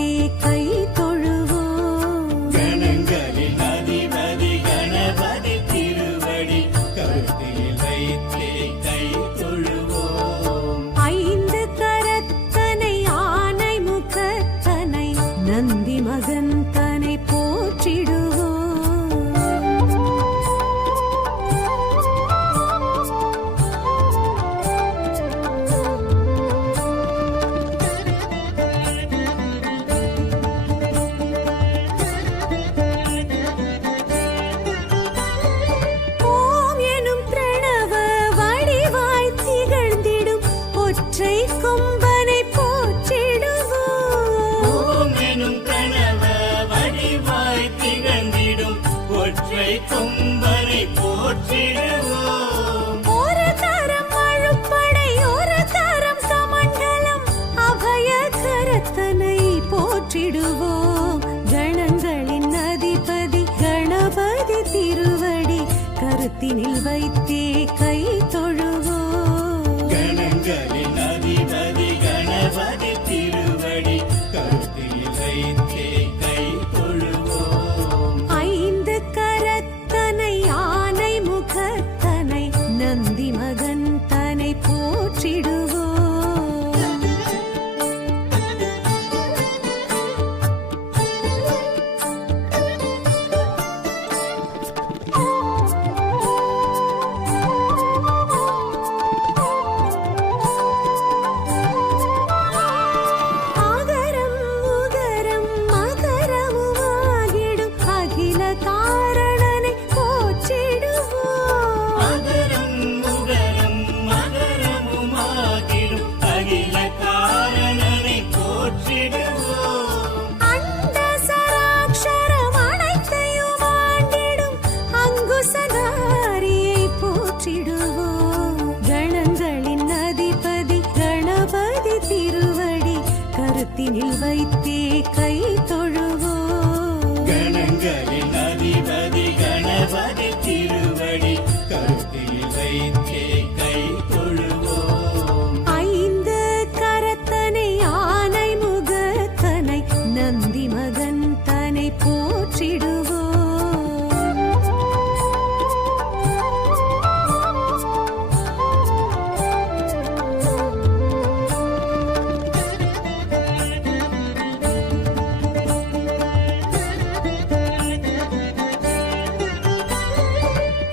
வைத்தே கை தொழுவோம். கணங்களின் அதிபதி கணபதி திருவடி கருத்தில் வைத்தே கை தொழுவோம். ஐந்து கரத்தனை ஆனை முகத்தனை நந்தி மகந்தனை போற்றிடுவோம். ஓம் எனும் பிரணவ வடிவாய் திகழ்ந்திடும் ஒற்றை கொம்பனை போற்றிடுவோம். ஓம் எனும் பிரணவ வடிவாய் திகழ்ந்திடும் ஒற்றை கொம்பனை போற்றிடுவோம். ஒரு தரம் அழுப்படை ஒரு தரம் கமண்டலம் அபய கரத்தனை போற்றிடுவோம். கணங்களின் அதிபதி கணபதி திருவடி கருத்தினில் வைத்தே கை தொழுவோம். கணங்களின் அதிபதி கணபதி திருவடி கருத்தில் வைத்தே கை தொழுவோம். ஐந்து கரத்தனை ஆனை முகத்தனை நந்தி மகந்தனை போற்றிடுவோம். ஆகரம் உகரம் மகரமுமாகிடும் அகில காரணனை போற்றிடுவோம். அகரம் உகரம் மகரமுமாகிடும் அகில காரணனை போற்றிடுவோம். அண்ட சராக்ஷரம் அனைத்தையும் ஆண்டிடும் அங்குசதாரியை போற்றிடுவோம். கணங்களின் அதிபதி கணபதி திருவடி கருத்தினில் வைத்தே கை தொழுவோம். கணங்களின் அதிபதி கணபதி திருவடி கருத்தில் வைத்தே கை தொழுவோம். ஐந்து கரத்தனை ஆனை முகத்தனை நந்தி மகந்தனை போற்றிடுவோம்.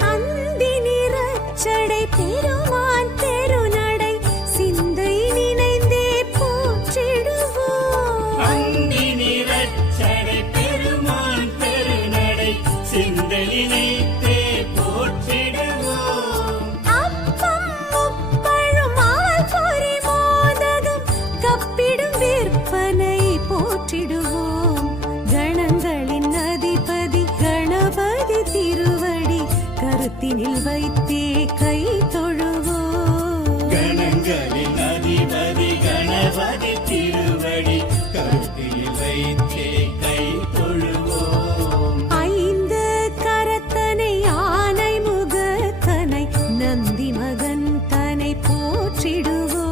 அந்தி நிறச்சடை பெருமான் தெருநடை சிந்தை நினைந்தே போற்றிடுவோம். அந்தி நிறச்சடை பெருமான் பெருநடை சிந்தலினைத்தே போற்றிடுவோம். அப்பம் முப்பழும் ஆல் பொறி மோதகம் கப்பிடும் விற்பனை போற்றிடுவோம். கணங்களின் அதிபதி கணபதி திருவடி கருத்தினில் வைத்தே கை தொழுவோம். கணங்களின் அதிபதி கணபதி திருவடி கருத்தில் வைத்தே கை தொழுவோம். ஐந்து கரத்தனை ஆனை முகத்தனை நந்தி மகந்தனை போற்றிடுவோம்.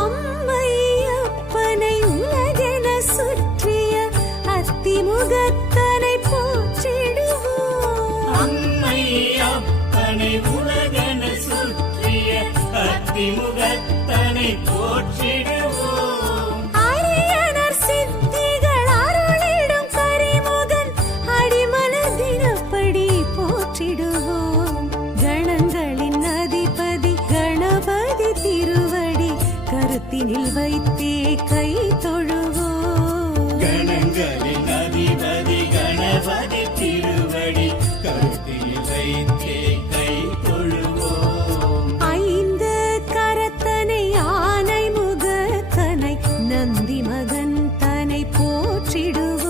அம்மை அப்பனை உலகென சுற்றிய அத்திமுகத்தனை போற்றிடுவோம். அம்மை அப்பனை உலகன சுற்றிய அத்திமுகத்தனை போற்றிடுவோம். அரியனர் சித்திகள் அருளிடும் கரிமுகன் அடிமலர் தினப்படி போற்றிடுவோம். கணங்களின் அதிபதி கணபதி திருவடி கருத்தினில் வைத்தே கை தொழுவோம். கணங்களின் அதிபதி கணபதி திருவடி கருத்தில் வைத்தே கை தொழுவோம். ஐந்து கரத்தனை ஆனை முகத்தனை நந்தி மகந்தனை போற்றிடுவோம்.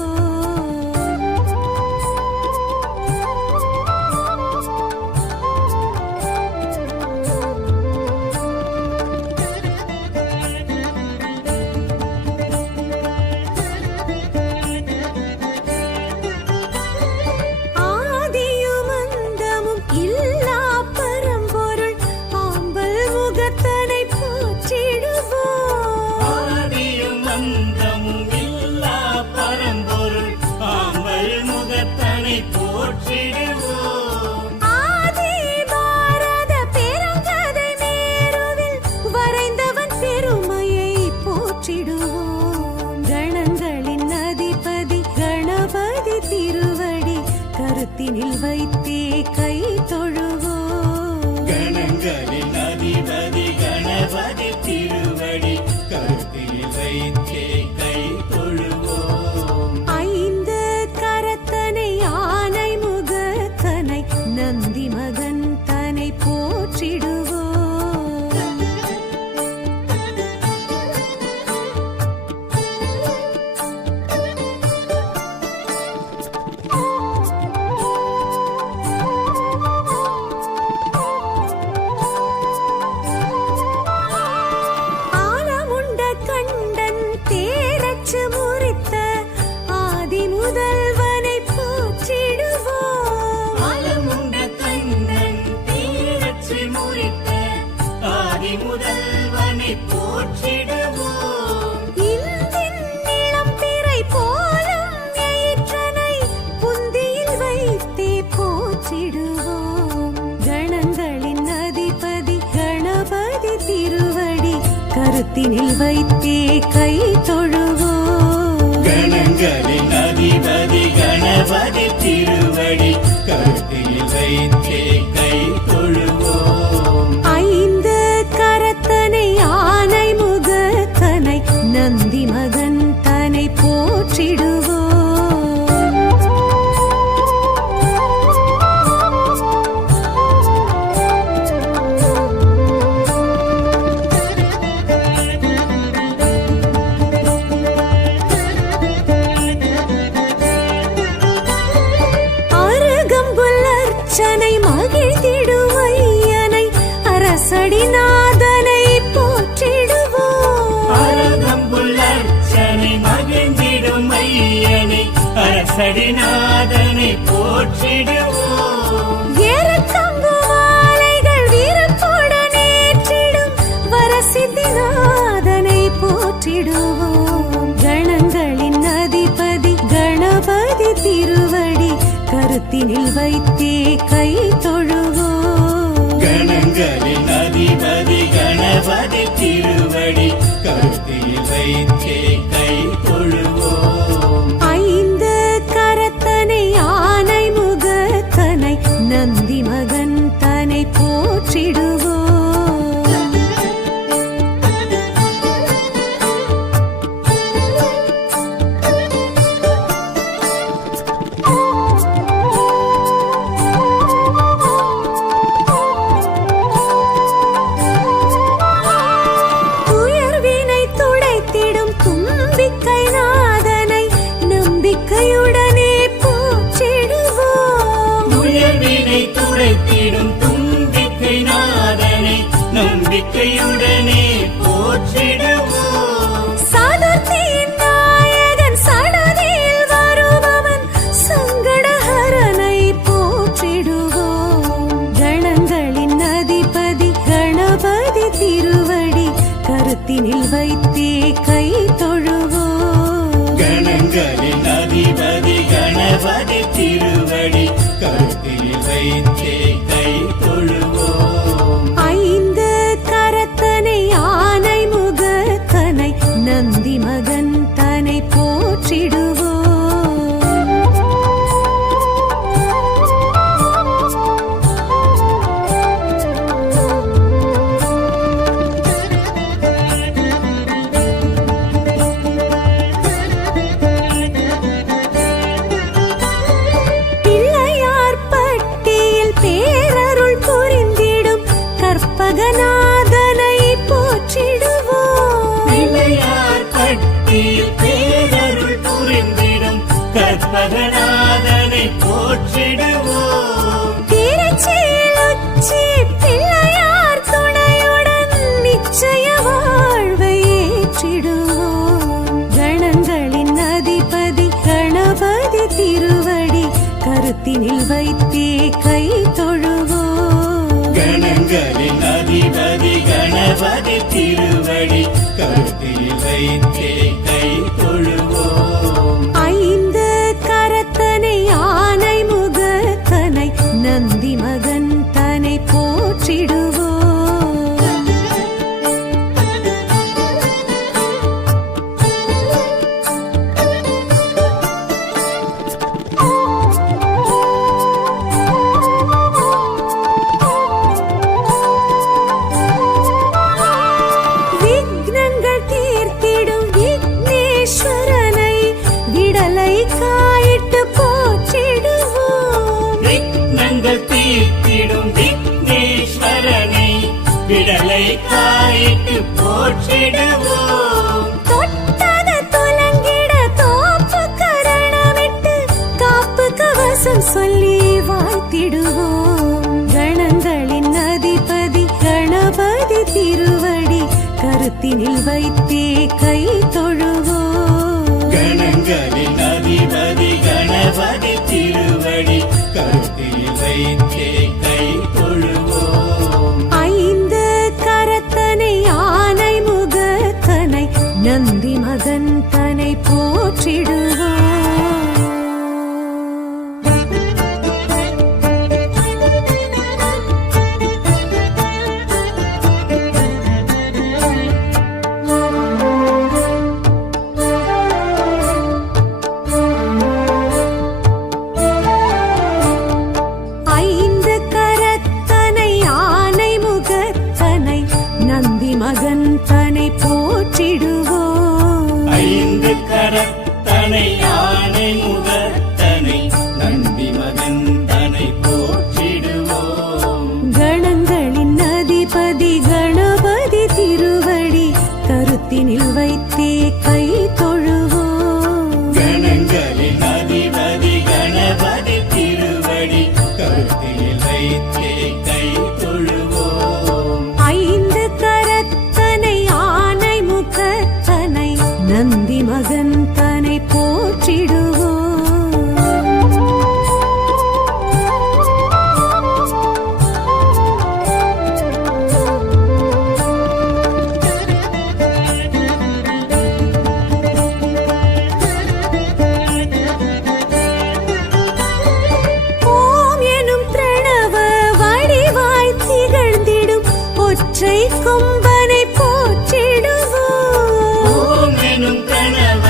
வைத்தே கை தொழுவோம். ஐந்து கரத்தனை யானை முகத்தனை நந்தி மகன் தனை போற்றிடுவோம். ஆலமுண்ட கண்டன் தேரச்சு முறித்த ஆதி முதல்வனை போற்றிடுவோம். ஆலமுண்ட கண்ணன் தேரச்சு முறித்த ஆதி முதல்வனை போற்றிடுவோம். இந்தின் இளம் பிறை போலும் எயிற்றனை புந்தியில் வைத்தே போற்றிடுவோம். கணங்களின் அதிபதி கணபதி திருவடி கருத்தினில் வைத்தே கை தொழுவோம். கணங்களின் அதிபதி கணபதி திருவடி கருத்தில் வைத்தே கை தொழுவோம். ஐந்து கரத்தனை யானை முகத்தனை நந்தி மகன் தனை போற்றிடுவோம். அருகம்புல் அர்ச்சனை மகிழ்ந்திடுவையனை அரசடிநாதனை போற்றிடுவோம். அரகம்புல் அர்ச்சனை மகிழ்ந்திடும் ஐயனை அரசடிநாதனை போற்றிடுவோம். ஏறத்தம்பு மாலைகள் வீரத்துடன் ஏற்றிடும் வரசித்திநாதனை போற்றிடுவோம். கணங்களின் அதிபதி கணபதி திருவடி கருத்தினில் வைத்தே கை தொழுவோம். கணங்களின் அதிபதி கணபதி திருவடி கருத்தில் வைத்தே கை தொழுவோம். ஐந்து கரத்தனை யானை முகத்தனை நந்தி மகன் தனை போற்றிடுவோம். துயர்வினை துடைத்திடும் தும்பிக்கை நாதனை நம்பிக்கையுடனே போற்றிடுவோம். உயர்வினை துடைத்திடும் தும்பிக்கை நாதனை நம்பிக்கையுடனே போற்றிடுவோம். சதுர்த்தியின் நாயகன் சடதியில் வருபவன் சங்கடஹரனை போற்றிடுவோம். கணங்களின் அதிபதி கணபதி திருவடி கருத்தினில் வைத்தே கை தொழுவோம். கணங்களின் அதிபதி கணபதி திருவடி கருத்தில் வைத்தே கை தொழுவோம். ஐந்து கரத்தனை யானை முகத்தனை நந்தி மகன் தனை போற்றிடுவோம். பிள்ளையார் பட்டியில் பேரருள் புரிந்திடும் கற்பகநாதனை போற்றிடுவோம். பிள்ளையார் பட்டியில் பேரருள் புரிந்திடும் கற்பகநாதனை போற்றிடுவோம். திருச்சியில் உச்சி பிள்ளையார் துணையுடன் நிச்சய வாழ்வை ஏற்றிடுவோம். கணங்களின் அதிபதி கணபதி திருவடி கருத்தினில் வைத்தே கை தொழுவோம். கணங்களின் அதிபதி கணபதி திருவடி கருத்தில் வைத்தே கை தொழுவோம். ஐந்து கரத்தனை யானை முகத்தனை நந்தி மகன் தனை போற்றிடுவோம். விக்னங்கள் தீர்த்திடும் காயிட்டு போற்றிடுவோம். தொட்டத துலங்கிட தோப்பு கரணமிட்டு காப்பு கவசம் சொல்லி வாழ்த்திடுவோம். கணங்களின் அதிபதி கணபதி திருவடி கருத்தினில் வைத்தே கை தொழுவோம். கணங்களின் அதிபதி கணபதி திருவடி கருத்தில் வைத்தே கை தொழுவோம். ஐந்து கரத்தனை யானை முகத்தனை நந்தி மகன் தனை போற்றிடுவோம். ஐந்து கரத்தனை யானை முகத்தனை நந்தி மகன் தனை போற்றிடுவோம். ஐந்து கரத்தனை யானை முகத்தனை நந்தி மகன் தனை போற்றிடுவோம். கணங்களின் அதிபதி கணபதி திருவடி கருத்தினில் வைத்தே கை தொழுவோம். கணங்களின் அதிபதி கணபதி திருவடி கருத்தில் வைத்தே கை தொழுவோம். ஐந்து கரத்தனை யானை முகத்தனை நந்தி மகன் தனை போற்றிடுவோம். ஓம் எனும் பிரணவ வடிவாய் திகழ்ந்திடும் ஒற்றை கொம்பனை போற்றிடுவோம். ஓம் எனும் கனவ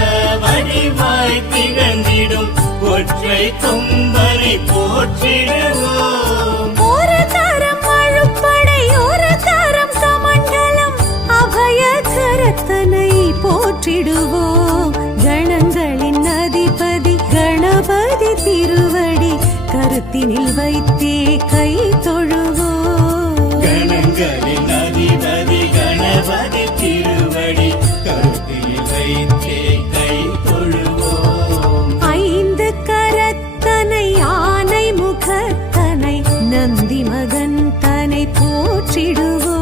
வடிவாய் திகழ்ந்திடும் ஒற்றை கொம்பனை போற்றிடுவோம். ஒரு தரம் அழுப்படை ஒரு தரம் கமண்டலம் அபய கரத்தனை போற்றிடுவோம். கணங்களின் அதிபதி கணபதி திருவடி கருத்தினில் வைத்தே கை தொழுவோம். கணங்களின் அதிபதி கணபதி திருவடி கருத்தில் வைத்தே கை தொழுவோம். ஐந்து கரத்தனை யானை முகத்தனை நந்தி மகன் தனை போற்றிடுவோம்.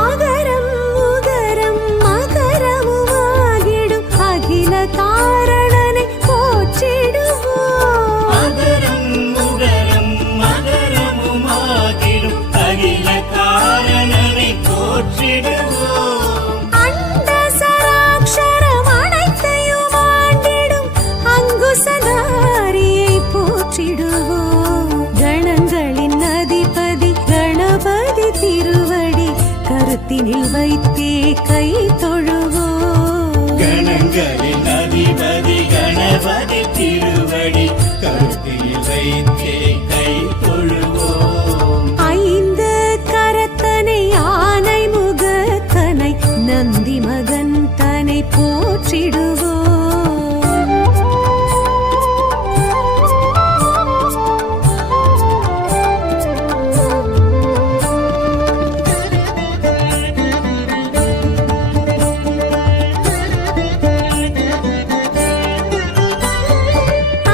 ஆகரம் உகரம் மகரமுமாகிடும் அகில காரணனை போற்றிடுவோம். அகரம் உகரம் மகரமுமாகிடும் அகில காரணனை போற்றிடுவோம். அண்ட சராட்சரம் அனைத்தையும் ஆண்டிடும் அங்குசதாரியை போற்றிடுவோம். கணங்களின் அதிபதி கணபதி திருவடி கருத்தினில் வைத்தே கை தொழுவோம். கணங்களின் அதிபதி கணபதி திருவடி கருத்தில் வைத்தே கை தொழுவோம். ஐந்து கரத்தனை யானை முகத்தனை நந்தி மகன் தனை போற்றிடுவோம்.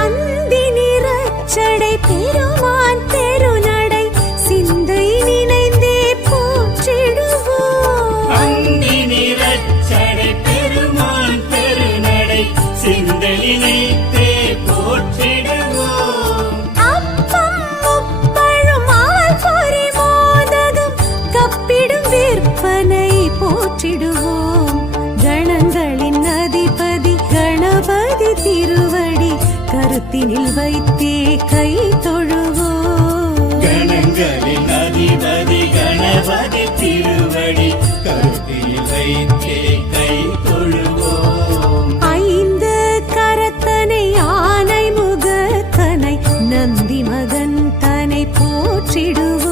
அந்தி நிறச்சடை பெருமான் தெருநடை சிந்தை நினைந்தே போற்றிடுவோம். அந்தி நிறச்சடை பெருமான் பெருநடை சிந்தலினைத்தே போற்றிடுவோம். அப்பம் முப்பழும் ஆள் பொறி மோதகம் கப்பிடும் விற்பனை போற்றிடுவோம். கணங்களின் அதிபதி கணபதி திருவடி கருத்தினில் வைத்தே கை தொழுவோம். கணங்களின் அதிபதி கணபதி திருவடி கருத்தில் வைத்தே கை தொழுவோம். ஐந்து கரத்தனை யானை முகத்தனை நந்தி மகன் தனை போற்றிடுவோம்.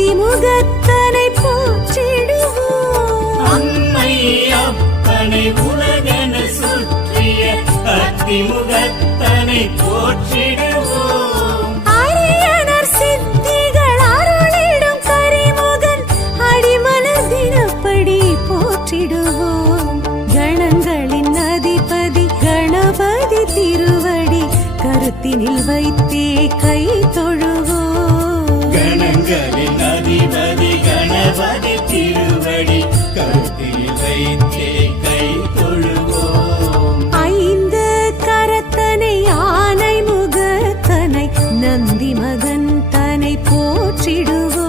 அத்திமுகத்தனை போற்றிடுவோம். அம்மை அப்பனை உலகென சுற்றிய அத்திமுகத்தனை போற்றிடுவோம். அரியணர் சித்திகள் அருளிடும் கரிமுகன் அடிமலர் தினப்படி போற்றிடுவோம். கணங்களின் அதிபதி கணபதி திருவடி கருத்தினில் வைத்தே கை தொழுவோம். கணங்களின் அதிபதி கணபதி திருவடி கருத்தில் வைத்தே கை தொழுவோம். ஐந்து கரத்தனை ஆனை முகத்தனை நந்தி மகன் தனை போற்றிடுவோம்.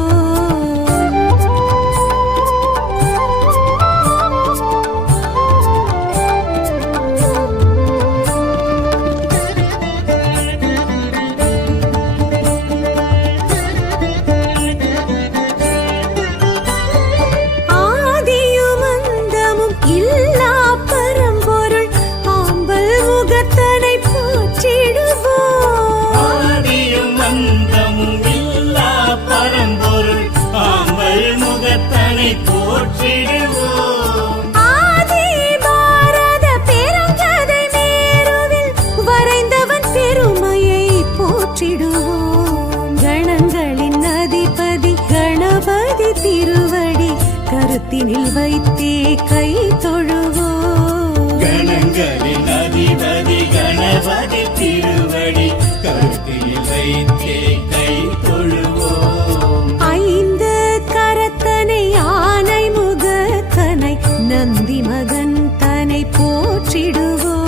ஆதியும் அந்தமும் இல்லா பரம்பொருள் ஆம்பல் முகத்தனை போற்றிடுவோம். ஆதியும் அந்தமும் இல்லா பரம்பொருள் ஆம்பல் முகத்தனை போற்றிடுவோம். ஆதி பாரத பெருங்கதை மேருவில் வரைந்தவன் பெருமையை போற்றிடுவோம். கணங்களின் அதிபதி கணபதி திருவடி கருத்தினில் வைத்தே கை தொழுவோம். கணங்களின் அதிபதி கணபதி திருவடி கருத்தில் வைத்தே கை தொழுவோம். ஐந்து கரத்தனை ஆனை முகத்தனை நந்தி மகன் தனை போற்றிடுவோம்.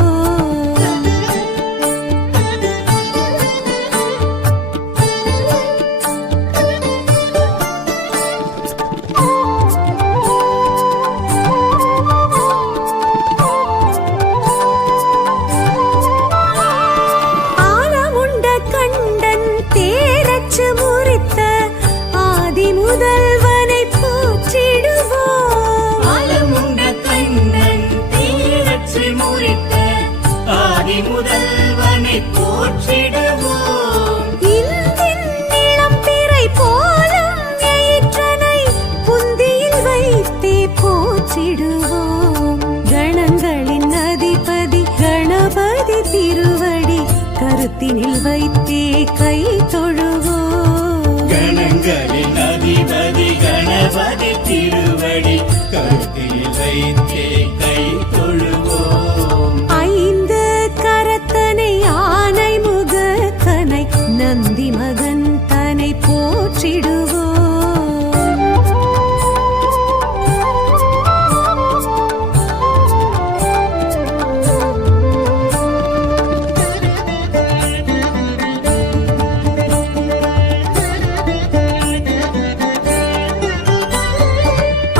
ஆலமுண்ட கண்டன் தேரச்சு முறித்த ஆதி முதல்வனை போற்றிடுவோம். ஆலமுண்ட கண்ணன் தீரச்சு முறித்த ஆதி முதல்வனை போற்றிடுவோம். இந்தின் இளம் பிறை போலும் எயிற்றனை புந்தியில் வைத்தே போற்றிடுவோம். கணங்களின் அதிபதி கணபதி திருவடி கருத்தினில் வைத்தே கை தொழுவோம். கணங்களின் அதிபதி கணபதி திருவடி கருத்தில் வைத்தே கை தொழுவோம். ஐந்து கரத்தனை ஆனை முகத்தனை நந்தி மகன் தனை போற்றிடுவோம்.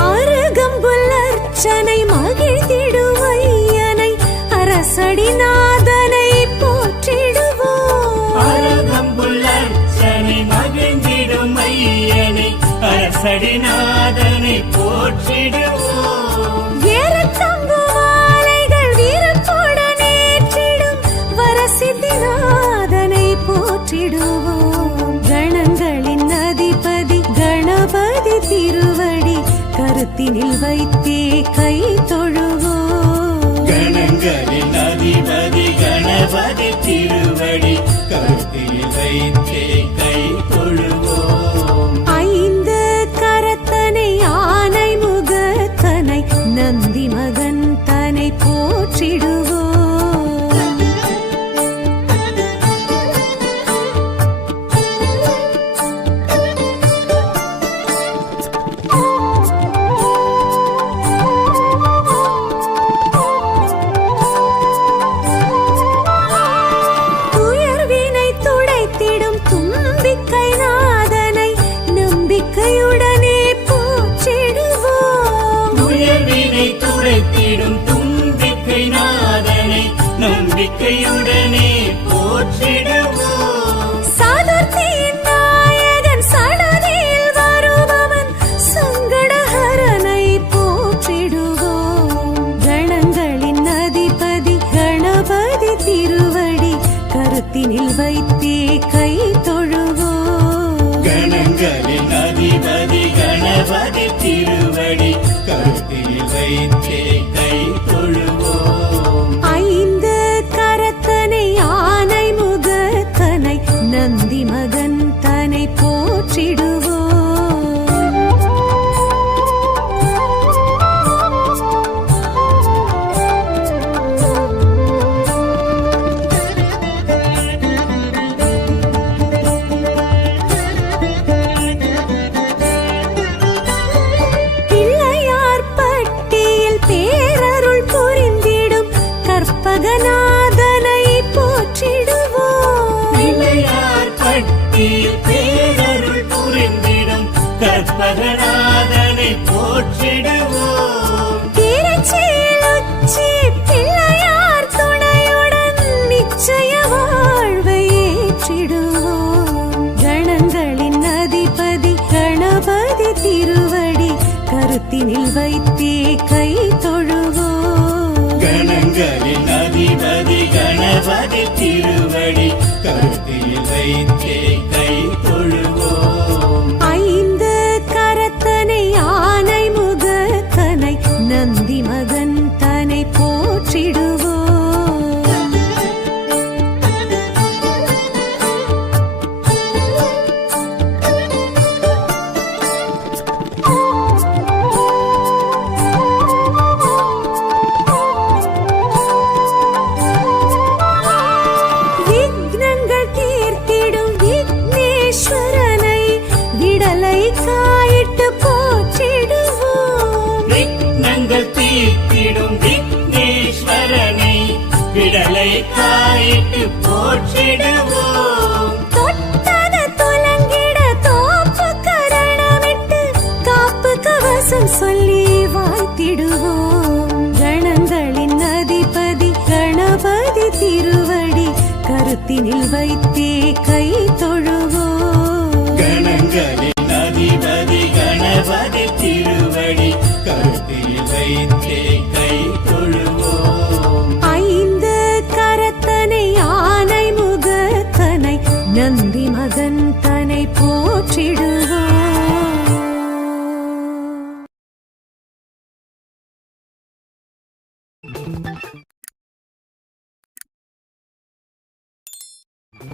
அருகம்புல் அர்ச்சனை மகிழ்ந்திடுவையனை அரசடிநாதனை போற்றிடுவோம். அருகம்புல் அர்ச்சனை மகிழ்ந்திடும் ஐயனை அரசடிநாதனை போற்றிடுவோம். ஏறத்தம்பு மாலைகள் வீரத்துடன் ஏற்றிடும் வரசித்திநாதனை போற்றிடுவோம். கணங்களின் அதிபதி கணபதி திருவடி கருத்தினில் வைத்தே கை தொழுவோம். கணங்களின் அதிபதி கணபதி திருவடி கருத்தில் வைத்தே கை தொழுவோம். ஐந்து கரத்தனை ஆனை முகத்தனை நந்தி மகன் தனை போற்றிடுவோம். துயர்வினை துடைத்திடும் தும்பிக்கை நாதனை நம்பிக்கையுடனே போற்றிடுவோம். உயர்வினை துடைத்திடும் தும்பிக்கை நாதனை நம்பிக்கையுடனே போற்றிடுவோம். சதுர்த்தியின் நாயகன் சடதியில் வருபவன் சங்கடஹரனை போற்றிடுவோம். கணங்களின் அதிபதி கணபதி திருவடி கருத்தினில் வைத்தே கை தொழுவோம். கணங்களின் அதிபதி வைத்தே கை தொழுவோம். ஐந்து கரத்தனை ஆனை முகத்தனை நந்தி மகன் தனை போற்றிடுவோம். பிள்ளையார் பட்டியில் பேரருள் புரிந்திடும் கற்பகநாதனை போற்றிடுவோம். பிள்ளையார் பட்டியில் பேரருள் புரிந்திடும் கற்பகநாதனை போற்றிடுவோம். திருச்சியில் உச்சி பிள்ளையார் துணையுடன் நிச்சய வாழ்வை ஏற்றிடுவோம். கணங்களின் அதிபதி கணபதி திருவடி கருத்தினில் வைத்தே கை தொழுவோம். கணங்களின் அதிபதி கணபதி திருவடி கருத்தில் வைத்தே கை தொழுவோம். ஐந்து கரத்தனை ஆனை முகத்தனை நந்தி மகன் தனை போற்றிடுவோம். விக்னங்கள் தீர்த்திடும் விக்னேஸ்வரனை விடலை காயிட்டு போற்றிடுவோம். விக்னங்கள் தீர்த்திடும் விக்னேஸ்வரனை விடலை காயிட்டு போற்றிடுவோம். தொட்டத துலங்கிட தோப்பு கரணமிட்டு காப்பு கவசம் சொல்லி வாழ்த்திடுவோம். கணங்களின் அதிபதி கணபதி திருவடி கருத்தினில் வைத்தே கை தொழுவோம். கணங்களின் அதிபதி கணபதி திருவடி கருத்தில் வைத்தே கை